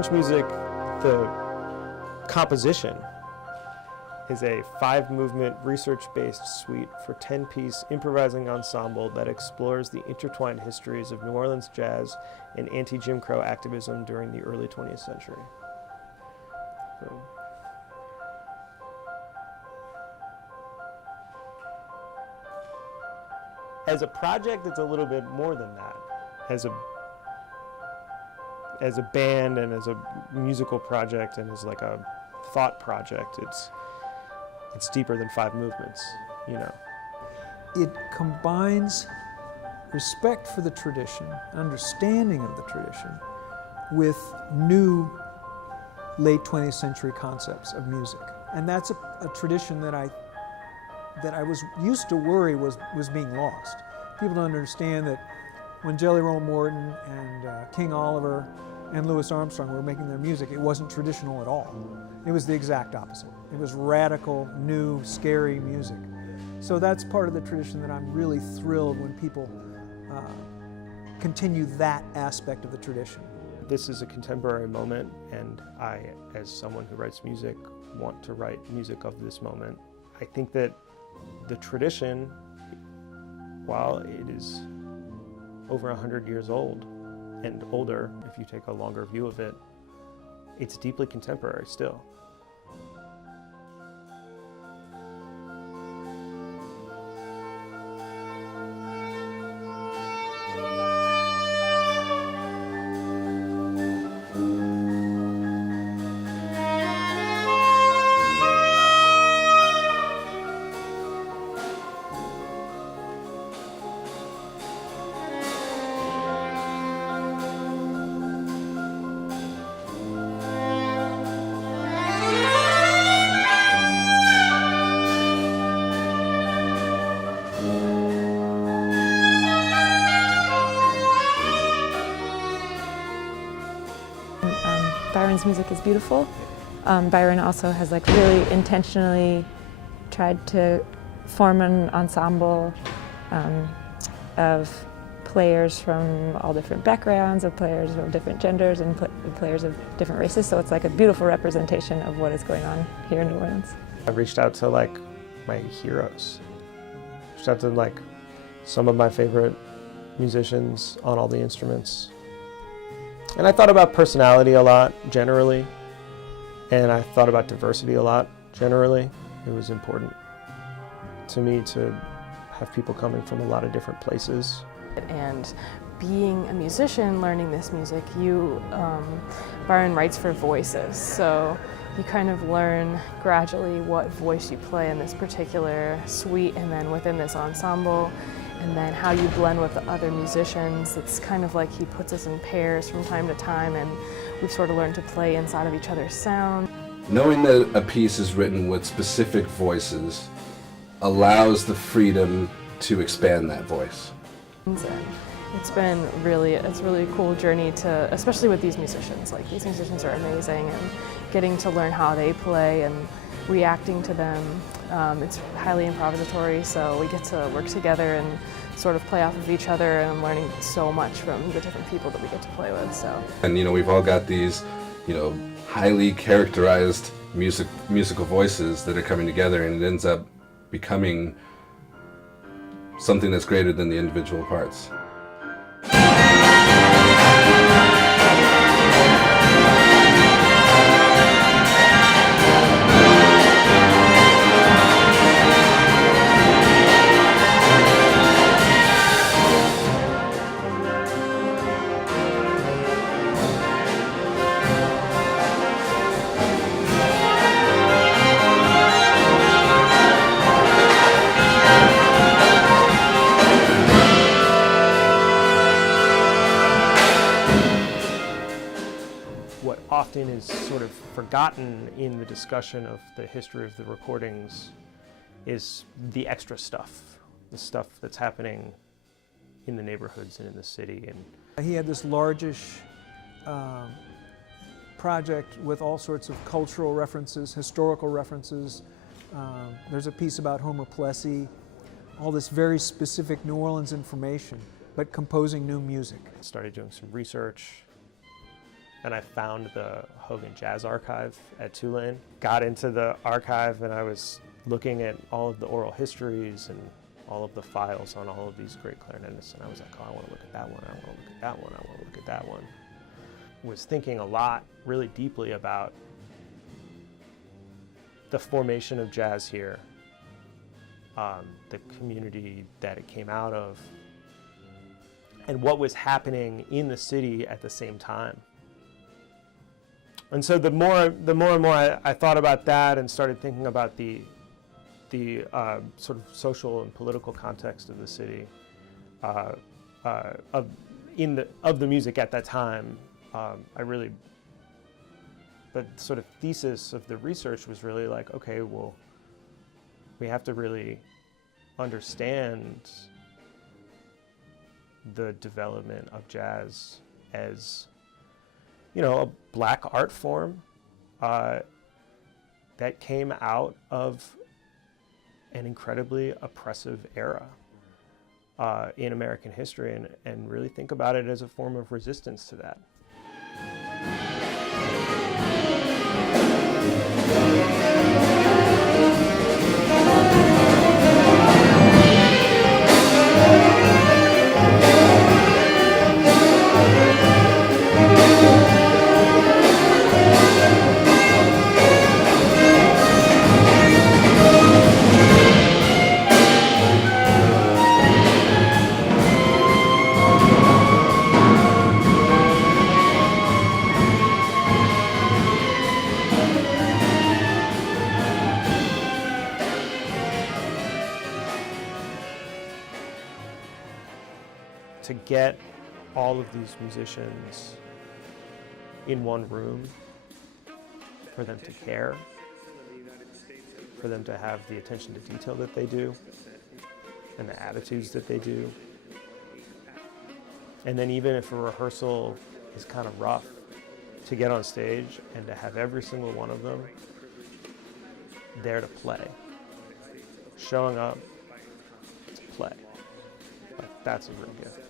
Skrontch music, the composition is a 5-movement research-based suite for 10-piece improvising ensemble that explores the intertwined histories of New Orleans jazz and anti-Jim Crow activism during the early 20th century. So, as a project, it's a little bit more than that. As a band and as a musical project and as like a thought project, it's deeper than 5 movements, you know. It combines respect for the tradition, understanding of the tradition, with new late 20th century concepts of music. And that's a tradition that I was used to worry was being lost. People don't understand that when Jelly Roll Morton and King Oliver and Louis Armstrong were making their music, it wasn't traditional at all. It was the exact opposite. It was radical, new, scary music. So that's part of the tradition that I'm really thrilled when people continue that aspect of the tradition. This is a contemporary moment, and I, as someone who writes music, want to write music of this moment. I think that the tradition, while it is over 100 years old and older, if you take a longer view of it, it's deeply contemporary still. Byron's music is beautiful. Byron also has like really intentionally tried to form an ensemble of players from all different backgrounds, of players of different genders, and players of different races. So it's like a beautiful representation of what is going on here in New Orleans. I've reached out to like my heroes. Reached out to like some of my favorite musicians on all the instruments. And I thought about personality a lot, generally, and I thought about diversity a lot, generally. It was important to me to have people coming from a lot of different places. And being a musician, learning this music, Byron writes for voices, so you kind of learn gradually what voice you play in this particular suite, and then within this ensemble, and then how you blend with the other musicians. It's kind of like he puts us in pairs from time to time, and we've sort of learned to play inside of each other's sound. Knowing that a piece is written with specific voices allows the freedom to expand that voice. And it's been really a cool journey to, especially with these musicians. Like, these musicians are amazing, and getting to learn how they play and reacting to them. It's highly improvisatory, so we get to work together and sort of play off of each other, and I'm learning so much from the different people that we get to play with. So. And you know, we've all got these, you know, highly characterized musical voices that are coming together, and it ends up becoming something that's greater than the individual parts. Often is sort of forgotten in the discussion of the history of the recordings is the extra stuff, the stuff that's happening in the neighborhoods and in the city. And he had this largish project with all sorts of cultural references, historical references. There's a piece about Homer Plessy, all this very specific New Orleans information, but composing new music. Started doing some research, and I found the Hogan Jazz Archive at Tulane. Got into the archive and I was looking at all of the oral histories and all of the files on all of these great clarinetists, and I was like, oh, I want to look at that one, I want to look at that one, I want to look at that one. Was thinking a lot, really deeply about the formation of jazz here, the community that it came out of, and what was happening in the city at the same time. And so the more and more I thought about that and started thinking about the sort of social and political context of the city, of the music at that time, the sort of thesis of the research was really like, okay, well, we have to really understand the development of jazz as, you know, a black art form that came out of an incredibly oppressive era in American history, and really think about it as a form of resistance to that. To get all of these musicians in one room, for them to care, for them to have the attention to detail that they do, and the attitudes that they do. And then even if a rehearsal is kind of rough, to get on stage and to have every single one of them there to play, showing up to play. Like, that's a real gift.